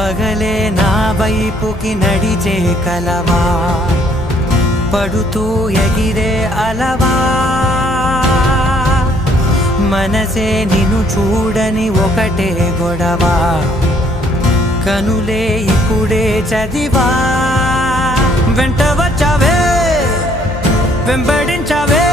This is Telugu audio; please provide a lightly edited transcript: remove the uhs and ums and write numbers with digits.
పగలే నా వైపుకి నడిచే కలవా, పడుతూ ఎగిరే అలవా, మనసే నిన్ను చూడని ఒకటే గొడవ, కనులే ఇప్పుడే చదివా. వెంట వచ్చావే, వెంబడించావే,